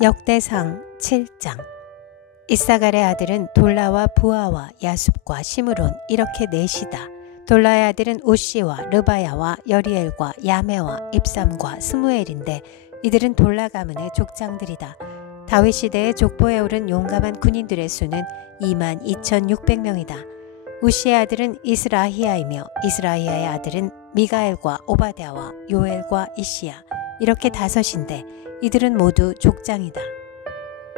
역대상 7장. 이사갈의 아들은 돌라와 부하와 야숲과 시므론 이렇게 넷이다. 돌라의 아들은 우시와 르바야와 여리엘과 야메와 입삼과 스무엘인데 이들은 돌라 가문의 족장들이다. 다윗 시대에 족보에 오른 용감한 군인들의 수는 22,600명이다. 우시의 아들은 이스라히야이며 이스라히야의 아들은 미가엘과 오바댜와 요엘과 이시야 이렇게 다섯인데 이들은 모두 족장이다.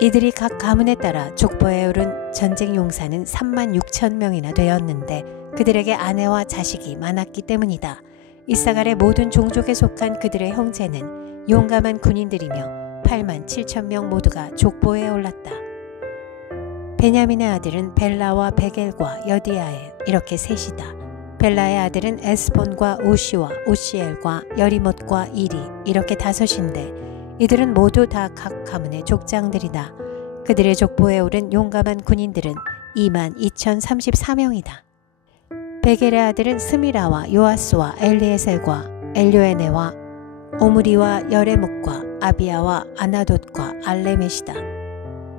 이들이 각 가문에 따라 족보에 오른 전쟁 용사는 36,000명이나 되었는데 그들에게 아내와 자식이 많았기 때문이다. 이사갈의 모든 종족에 속한 그들의 형제는 용감한 군인들이며 87,000명 모두가 족보에 올랐다. 베냐민의 아들은 벨라와 베겔과 여디아엘 이렇게 셋이다. 벨라의 아들은 에스본과 우시와 우시엘과 여리못과 이리 이렇게 다섯인데 이들은 모두 다 각 가문의 족장들이다. 그들의 족보에 오른 용감한 군인들은 22,034명이다. 베겔의 아들은 스미라와 요아스와 엘리에셀과 엘료에네와 오므리와 여레목과 아비야와 아나돗과 알레메시다.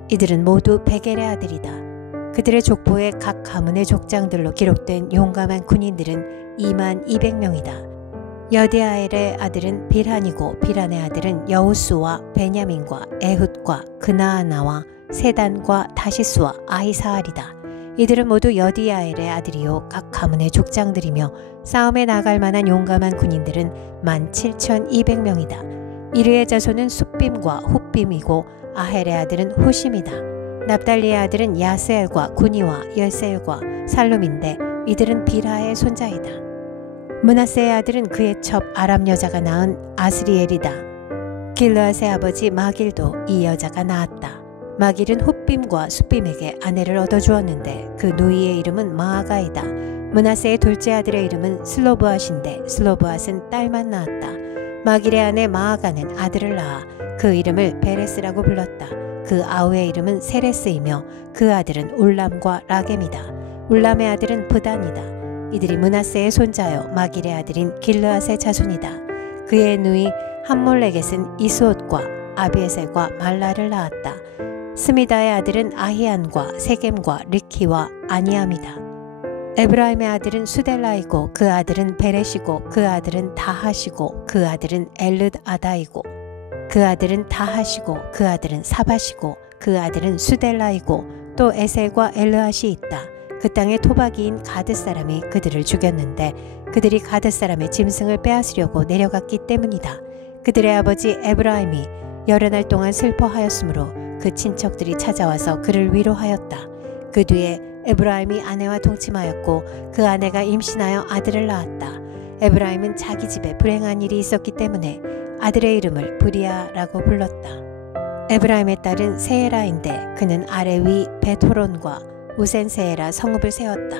이들은 모두 베겔의 아들이다. 그들의 족보에 각 가문의 족장들로 기록된 용감한 군인들은 22,000명이다. 여디아엘의 아들은 빌한이고 빌한의 아들은 여우수와 베냐민과 에훗과 그나아나와 세단과 다시스와 아히사알이다. 이들은 모두 여디아엘의 아들이요 각 가문의 족장들이며 싸움에 나갈 만한 용감한 군인들은 17,200명이다. 이르의 자손은 숫빔과 훗빔이고 아헬의 아들은 후심이다. 납달리의 아들은 야스엘과 구니와 열셀과 살룸인데 이들은 빌하의 손자이다. 므낫세의 아들은 그의 첩 아람 여자가 낳은 아스리엘이다. 길르앗의 아버지 마길도 이 여자가 낳았다. 마길은 훗빔과 숫빔에게 아내를 얻어주었는데 그 누이의 이름은 마아가이다. 므낫세의 둘째 아들의 이름은 슬로브앗인데 슬로브앗은 딸만 낳았다. 마길의 아내 마아가는 아들을 낳아 그 이름을 베레스라고 불렀다. 그 아우의 이름은 세레스이며 그 아들은 울람과 라겜이다. 울람의 아들은 브단이다. 이들이 므낫세의 손자여 마길의 아들인 길르앗의 자손이다. 그의 누이 함몰레겟은 이스옷과 아비에셀과 말라를 낳았다. 스미다의 아들은 아히안과 세겜과 르키와 아니암이다. 에브라임의 아들은 수델라이고 그 아들은 베레시고 그 아들은 다하시고 그 아들은 엘르아다이고 그 아들은 다하시고 그 아들은 사바시고 그 아들은 수델라이고 또 에셀과 엘르앗이 있다. 그 땅의 토박이인 가드 사람이 그들을 죽였는데 그들이 가드 사람의 짐승을 빼앗으려고 내려갔기 때문이다. 그들의 아버지 에브라임이 여러 날 동안 슬퍼하였으므로 그 친척들이 찾아와서 그를 위로하였다. 그 뒤에 에브라임이 아내와 동침하였고 그 아내가 임신하여 아들을 낳았다. 에브라임은 자기 집에 불행한 일이 있었기 때문에 아들의 이름을 브리아라고 불렀다. 에브라임의 딸은 세에라인데 그는 아래 위 베토론과 우센세에라 성읍을 세웠다.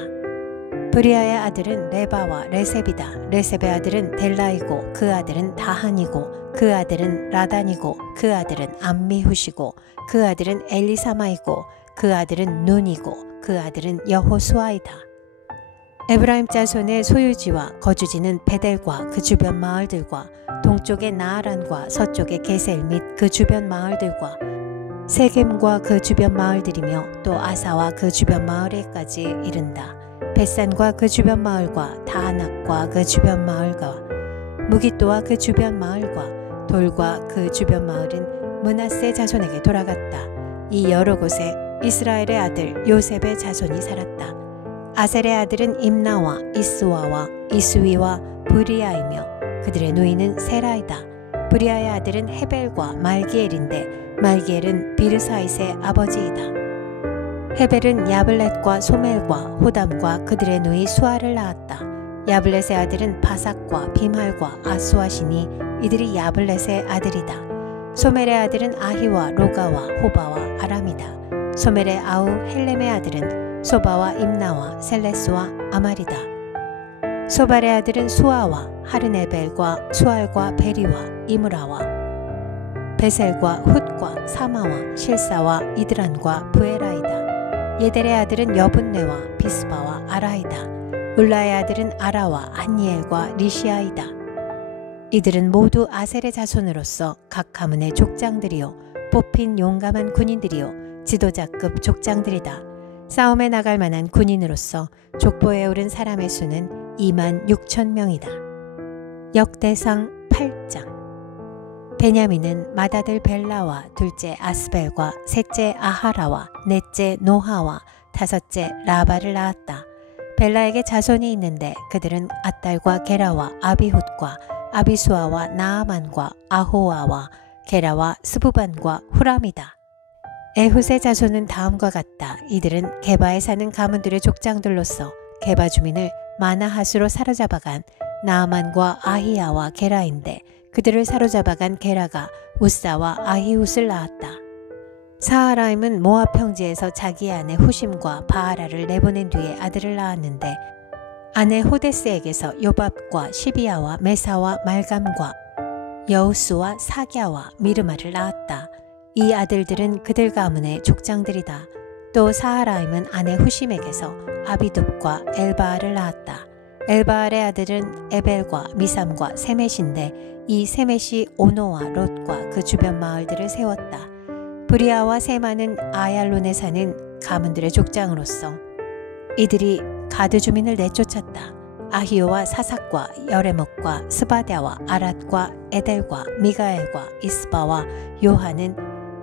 브리아의 아들은 레바와 레셉이다. 레셉의 아들은 델라이고 그 아들은 다한이고 그 아들은 라단이고 그 아들은 암미후시고 그 아들은 엘리사마이고 그 아들은 눈이고 그 아들은 여호수아이다. 에브라임 자손의 소유지와 거주지는 베델과 그 주변 마을들과 동쪽의 나아란과 서쪽의 게셀 및 그 주변 마을들과 세겜과 그 주변 마을들이며 또 아사와 그 주변 마을에까지 이른다. 벳산과 그 주변 마을과 다하낙과 그 주변 마을과 무기또와 그 주변 마을과 돌과 그 주변 마을은 므낫세 자손에게 돌아갔다. 이 여러 곳에 이스라엘의 아들 요셉의 자손이 살았다. 아셀의 아들은 임나와 이스와와 이스위와 브리아이며 그들의 누이는 세라이다. 브리아의 아들은 헤벨과 말기엘인데 말기엘은 비르사잇의 아버지이다. 헤벨은 야블렛과 소멜과 호담과 그들의 누이 수아를 낳았다. 야블렛의 아들은 바삭과 비말과 아수아시니 이들이 야블렛의 아들이다. 소멜의 아들은 아히와 로가와 호바와 아람이다. 소멜의 아우 헬렘의 아들은 소바와 임나와 셀레스와 아말이다. 소발의 아들은 수아와 하르네벨과 수알과 베리와 이므라와 베셀과 훗과 사마와 실사와 이드란과 부에라이다. 예델의 아들은 여분네와 비스바와 아라이다. 울라의 아들은 아라와 한니엘과 리시아이다. 이들은 모두 아셀의 자손으로서 각 가문의 족장들이요 뽑힌 용감한 군인들이요 지도자급 족장들이다. 싸움에 나갈 만한 군인으로서 족보에 오른 사람의 수는 2만 6천 명이다. 역대상 8장. 베냐민은 맏아들 벨라와 둘째 아스벨과 셋째 아하라와 넷째 노하와 다섯째 라바를 낳았다. 벨라에게 자손이 있는데 그들은 앗달과 게라와 아비훗과 아비수아와 나아만과 아호아와 게라와 스부반과 후람이다. 에훗의 자손은 다음과 같다. 이들은 게바에 사는 가문들의 족장들로서 게바 주민을 마나핫으로 사로잡아간 나아만과 아히야와 게라인데 그들을 사로잡아간 게라가 우사와 아히훗을 낳았다. 사하라임은 모압 평지에서 자기 아내 후심과 바하라를 내보낸 뒤에 아들을 낳았는데 아내 호데스에게서 요밥과 시비야와 메사와 말감과 여우스와 사갸와 미르마를 낳았다. 이 아들들은 그들 가문의 족장들이다. 또 사하라임은 아내 후심에게서 아비둡과 엘바알을 낳았다. 엘바알의 아들은 에벨과 미삼과 세мет인데 이 세мет이 오노와 롯과 그 주변 마을들을 세웠다. 브리아와 세마는 아얄론에 사는 가문들의 족장으로서 이들이 가드 주민을 내쫓았다. 아히오와 사삭과 여레목과 스바랴와 아랏과 에델과 미가엘과 이스바와 요하는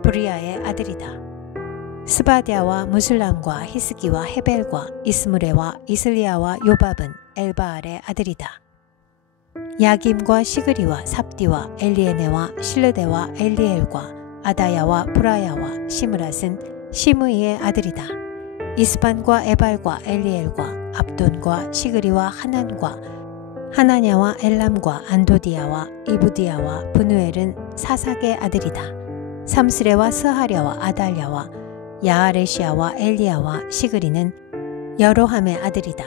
브리아의 아들이다. 스바랴와 무술람과 히스기와 헤벨과 이스무레와 이슬리아와 요밥은 엘바알의 아들이다. 야김과 시그리와 삽디와 엘리에네와 실르데와 엘리엘과 아다야와 브라야와 시므랏은 시므이의 아들이다. 이스반과 에발과 엘리엘과 압돈과 시그리와 하난과 하나냐와 엘람과 안도디아와 이부디아와 브누엘은 사삭의 아들이다. 삼스레와 스하랴와 아달랴와 야아레시아와 엘리야와 시그리는 여로함의 아들이다.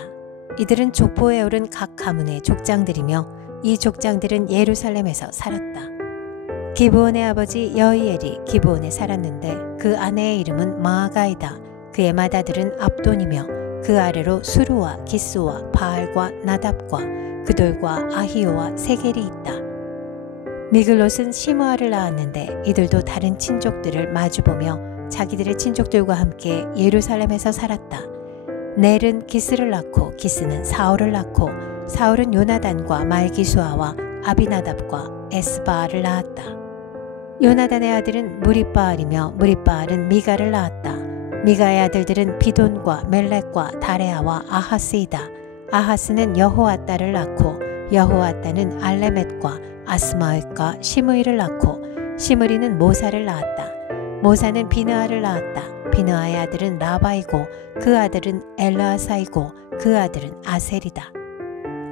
이들은 족보에 오른 각 가문의 족장들이며 이 족장들은 예루살렘에서 살았다. 기브온의 아버지 여이엘이 기브온에 살았는데 그 아내의 이름은 마아가이다. 그의 맏아들은 압돈이며 그 아래로 수루와 기스와 바알과 나답과 그돌과 아히오와 세겔이 있다. 미글롯은 시므아를 낳았는데 이들도 다른 친족들을 마주보며 자기들의 친족들과 함께 예루살렘에서 살았다. 넬은 기스를 낳고 기스는 사울을 낳고 사울은 요나단과 말기수아와 아비나답과 에스바알을 낳았다. 요나단의 아들은 무리바알이며 무리바알은 미가를 낳았다. 미가의 아들들은 비돈과 멜렉과 다레아와 아하스이다. 아하스는 여호아따를 낳고 여호아따는 알레멧과 아스마웻과 시므이를 낳고 시므리는 모사를 낳았다. 모사는 비느아를 낳았다. 비느아의 아들은 라바이고 그 아들은 엘르아사이고 그 아들은 아셀이다.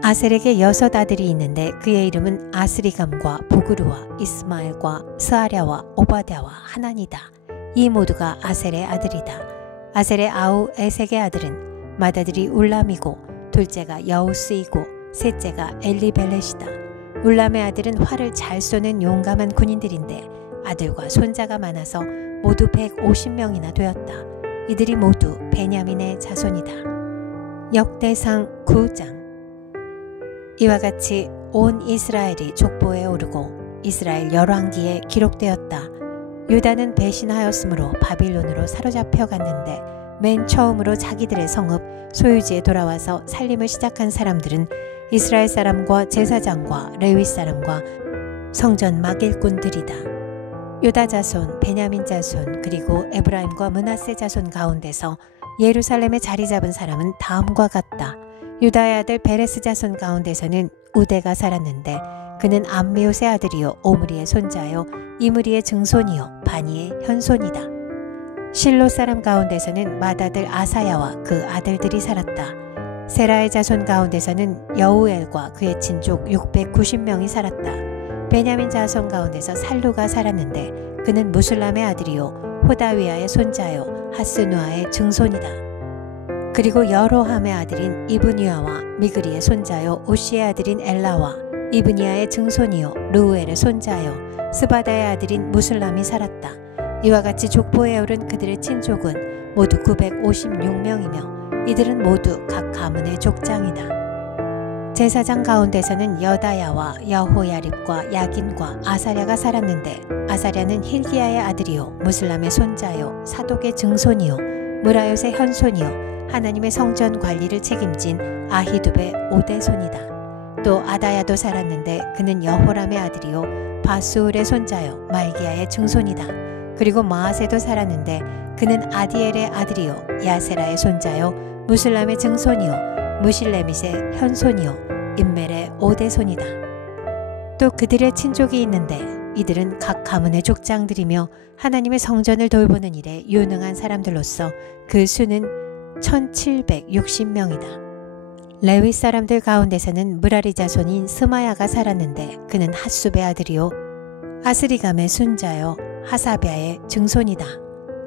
아셀에게 6 아들이 있는데 그의 이름은 아스리감과 보그루와 이스마엘과 스아랴와 오바댜와 하난이다. 이 모두가 아셀의 아들이다. 아셀의 아우 에색의 아들은 맏아들이 울람이고 둘째가 여우스이고 셋째가 엘리벨렛이다. 울람의 아들은 활을 잘 쏘는 용감한 군인들인데 아들과 손자가 많아서 모두 150명이나 되었다. 이들이 모두 베냐민의 자손이다. 역대상 9장. 이와 같이 온 이스라엘이 족보에 오르고 이스라엘 열왕기에 기록되었다. 유다는 배신하였으므로 바빌론으로 사로잡혀 갔는데 맨 처음으로 자기들의 성읍 소유지에 돌아와서 살림을 시작한 사람들은 이스라엘 사람과 제사장과 레위 사람과 성전 막 일꾼들이다. 유다 자손, 베냐민 자손, 그리고 에브라임과 므낫세 자손 가운데서 예루살렘에 자리 잡은 사람은 다음과 같다. 유다의 아들 베레스 자손 가운데서는 우데가 살았는데 그는 암미옷의 아들이요 오므리의 손자요 이므리의 증손이요 바니의 현손이다. 실로 사람 가운데서는 맏아들 아사야와 그 아들들이 살았다. 세라의 자손 가운데서는 여우엘과 그의 친족 690명이 살았다. 베냐민 자손 가운데서 살루가 살았는데 그는 무술람의 아들이요 호다위아의 손자요 하스누아의 증손이다. 그리고 여로함의 아들인 이브니아와 미그리의 손자요 오시의 아들인 엘라와 이브니아의 증손이요 르우엘의 손자요 스바다의 아들인 무술람이 살았다. 이와 같이 족보에 오른 그들의 친족은 모두 956명이며 이들은 모두 각 가문의 족장이다. 제사장 가운데서는 여다야와 여호야립과 야긴과 아사랴가 살았는데 아사랴는 힐기야의 아들이요 무슬람의 손자요 사독의 증손이요 무라옅의 현손이요 하나님의 성전 관리를 책임진 아히두베의 5대 손이다. 또 아다야도 살았는데 그는 여호람의 아들이요 바수울의 손자요 말기야의 증손이다. 그리고 마아세도 살았는데 그는 아디엘의 아들이요 야세라의 손자요 무슬람의 증손이요 무실레밋의 현손이요 임멜의 5대 손이다. 또 그들의 친족이 있는데 이들은 각 가문의 족장들이며 하나님의 성전을 돌보는 일에 유능한 사람들로서 그 수는 1760명이다. 레위 사람들 가운데서는 무라리 자손인 스마야가 살았는데 그는 핫숲의 아들이요 아스리감의 순자요 하사비아의 증손이다.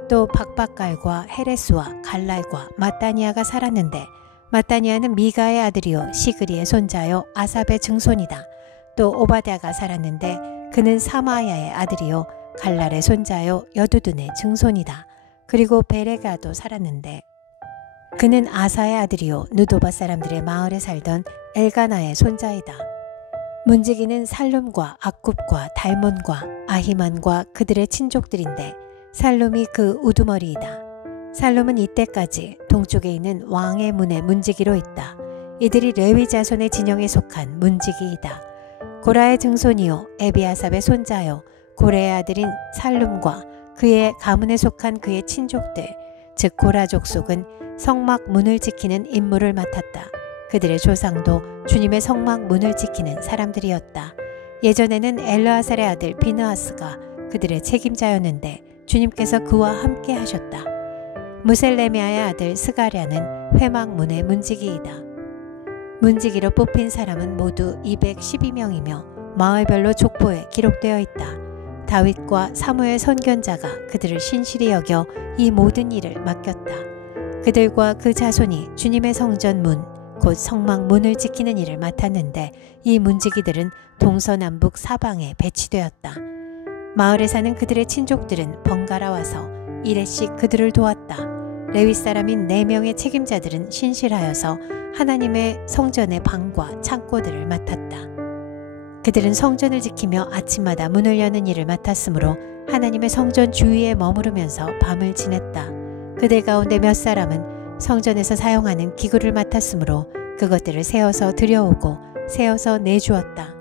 또 박박갈과 헤레스와 갈랄과 마따니아가 살았는데 마따니아는 미가의 아들이요 시그리의 손자요 아삽의 증손이다. 또 오바댜가 살았는데 그는 사마야의 아들이요 갈랄의 손자요 여두둔의 증손이다. 그리고 베레가도 살았는데 그는 아사의 아들이요 누도바 사람들의 마을에 살던 엘가나의 손자이다. 문지기는 살룸과 악굽과 달몬과 아히만과 그들의 친족들인데 살룸이 그 우두머리이다. 살룸은 이때까지 동쪽에 있는 왕의 문의 문지기로 있다. 이들이 레위 자손의 진영에 속한 문지기이다. 고라의 증손이요 에비아삽의 손자요 고레의 아들인 살룸과 그의 가문에 속한 그의 친족들 즉 고라 족속은 성막 문을 지키는 임무를 맡았다. 그들의 조상도 주님의 성막 문을 지키는 사람들이었다. 예전에는 엘르아살의 아들 비느하스가 그들의 책임자였는데 주님께서 그와 함께 하셨다. 무셀레미아의 아들 스가랴는 회막문의 문지기이다. 문지기로 뽑힌 사람은 모두 212명이며 마을별로 족보에 기록되어 있다. 다윗과 사무엘 선견자가 그들을 신실히 여겨 이 모든 일을 맡겼다. 그들과 그 자손이 주님의 성전 문, 곧 성막 문을 지키는 일을 맡았는데 이 문지기들은 동서남북 사방에 배치되었다. 마을에 사는 그들의 친족들은 번갈아 와서 일회씩 그들을 도왔다. 레위 사람인 4명의 책임자들은 신실하여서 하나님의 성전의 방과 창고들을 맡았다. 그들은 성전을 지키며 아침마다 문을 여는 일을 맡았으므로 하나님의 성전 주위에 머무르면서 밤을 지냈다. 그들 가운데 몇 사람은 성전에서 사용하는 기구를 맡았으므로 그것들을 세어서 들여오고 세어서 내주었다.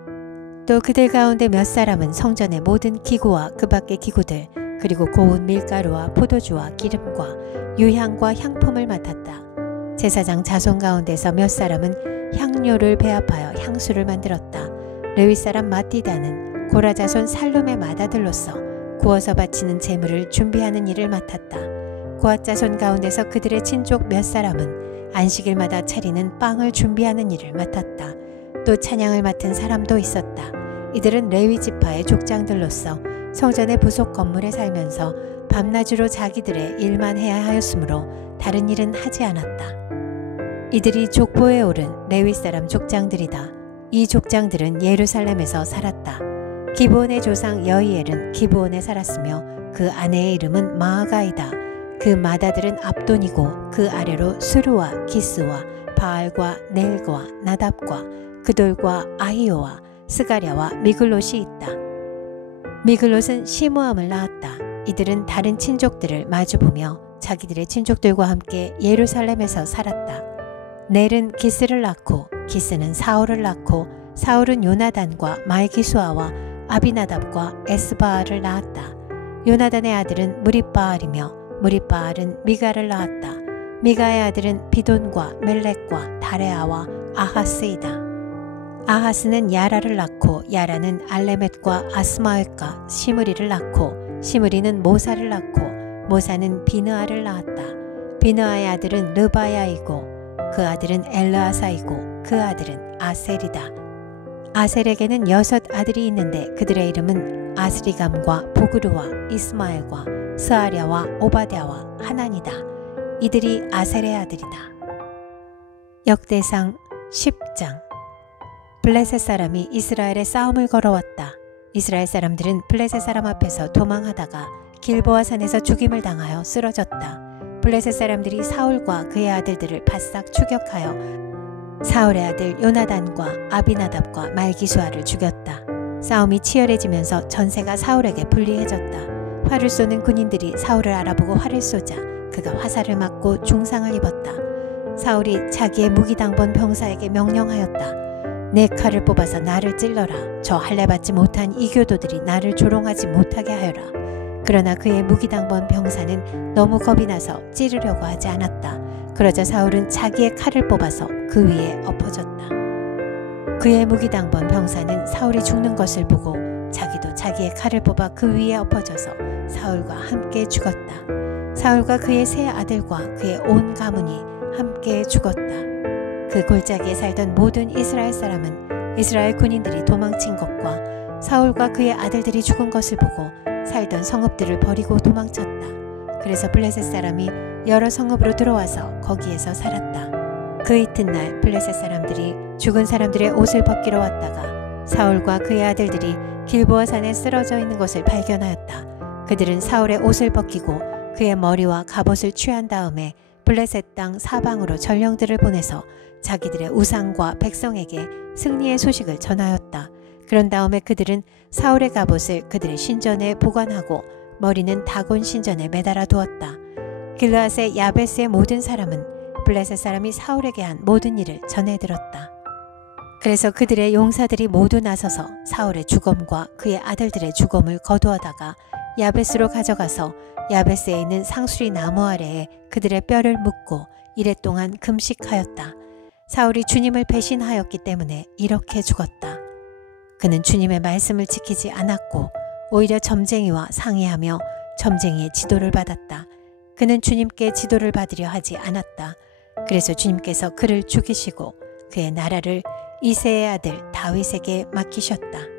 또 그들 가운데 몇 사람은 성전의 모든 기구와 그 밖의 기구들 그리고 고운 밀가루와 포도주와 기름과 유향과 향품을 맡았다. 제사장 자손 가운데서 몇 사람은 향료를 배합하여 향수를 만들었다. 레위 사람 마띠다는 고라 자손 살룸의 맏아들로서 구워서 바치는 제물을 준비하는 일을 맡았다. 고앗 자손 가운데서 그들의 친족 몇 사람은 안식일마다 차리는 빵을 준비하는 일을 맡았다. 또 찬양을 맡은 사람도 있었다. 이들은 레위 지파의 족장들로서 성전의 부속 건물에 살면서 밤낮으로 자기들의 일만 해야 하였으므로 다른 일은 하지 않았다. 이들이 족보에 오른 레위 사람 족장들이다. 이 족장들은 예루살렘에서 살았다. 기브온의 조상 여이엘은 기브온에 살았으며 그 아내의 이름은 마아가이다. 그 맏아들은 압돈이고 그 아래로 수르와 기스와 바알과 넬과 나답과 그돌과 아히오와 스가랴와 미글롯이 있다. 미글롯은 시므암을 낳았다. 이들은 다른 친족들을 마주보며 자기들의 친족들과 함께 예루살렘에서 살았다. 넬은 기스를 낳고 기스는 사울을 낳고 사울은 요나단과 말기수아와 아비나답과 에스바알을 낳았다. 요나단의 아들은 무립바알이며 무립바알은 미가를 낳았다. 미가의 아들은 비돈과 멜렉과 다레아와 아하스이다. 아하스는 야라를 낳고 야라는 알레멧과 아스마웻과 시므리를 낳고 시므리는 모사를 낳고 모사는 비느아를 낳았다. 비느아의 아들은 르바야이고 그 아들은 엘르아사이고 그 아들은 아셀이다. 아셀에게는 6 아들이 있는데 그들의 이름은 아스리감과 보그르와 이스마엘과 스아랴와 오바댜와 하난이다. 이들이 아셀의 아들이다. 역대상 10장. 블레셋 사람이 이스라엘에 싸움을 걸어왔다. 이스라엘 사람들은 블레셋 사람 앞에서 도망하다가 길보아 산에서 죽임을 당하여 쓰러졌다. 블레셋 사람들이 사울과 그의 아들들을 바싹 추격하여 사울의 아들 요나단과 아비나답과 말기수아를 죽였다. 싸움이 치열해지면서 전세가 사울에게 불리해졌다. 활을 쏘는 군인들이 사울을 알아보고 활을 쏘자 그가 화살을 맞고 중상을 입었다. 사울이 자기의 무기당번 병사에게 명령하였다. 내 칼을 뽑아서 나를 찔러라. 저 할례받지 못한 이교도들이 나를 조롱하지 못하게 하여라. 그러나 그의 무기당번 병사는 너무 겁이 나서 찌르려고 하지 않았다. 그러자 사울은 자기의 칼을 뽑아서 그 위에 엎어졌다. 그의 무기당번 병사는 사울이 죽는 것을 보고 자기도 자기의 칼을 뽑아 그 위에 엎어져서 사울과 함께 죽었다. 사울과 그의 세 아들과 그의 온 가문이 함께 죽었다. 그 골짜기에 살던 모든 이스라엘 사람은 이스라엘 군인들이 도망친 것과 사울과 그의 아들들이 죽은 것을 보고 살던 성읍들을 버리고 도망쳤다. 그래서 블레셋 사람이 여러 성읍으로 들어와서 거기에서 살았다. 그 이튿날 블레셋 사람들이 죽은 사람들의 옷을 벗기러 왔다가 사울과 그의 아들들이 길보아 산에 쓰러져 있는 것을 발견하였다. 그들은 사울의 옷을 벗기고 그의 머리와 갑옷을 취한 다음에 블레셋 땅 사방으로 전령들을 보내서 자기들의 우상과 백성에게 승리의 소식을 전하였다. 그런 다음에 그들은 사울의 갑옷을 그들의 신전에 보관하고 머리는 다곤 신전에 매달아 두었다. 길르앗의 야베스의 모든 사람은 블레셋 사람이 사울에게 한 모든 일을 전해 들었다. 그래서 그들의 용사들이 모두 나서서 사울의 죽음과 그의 아들들의 죽음을 거두어다가 야베스로 가져가서 야베스에 있는 상수리 나무 아래에 그들의 뼈를 묻고 이랫동안 금식하였다. 사울이 주님을 배신하였기 때문에 이렇게 죽었다. 그는 주님의 말씀을 지키지 않았고 오히려 점쟁이와 상의하며 점쟁이의 지도를 받았다. 그는 주님께 지도를 받으려 하지 않았다. 그래서 주님께서 그를 죽이시고 그의 나라를 이새의 아들 다윗에게 맡기셨다.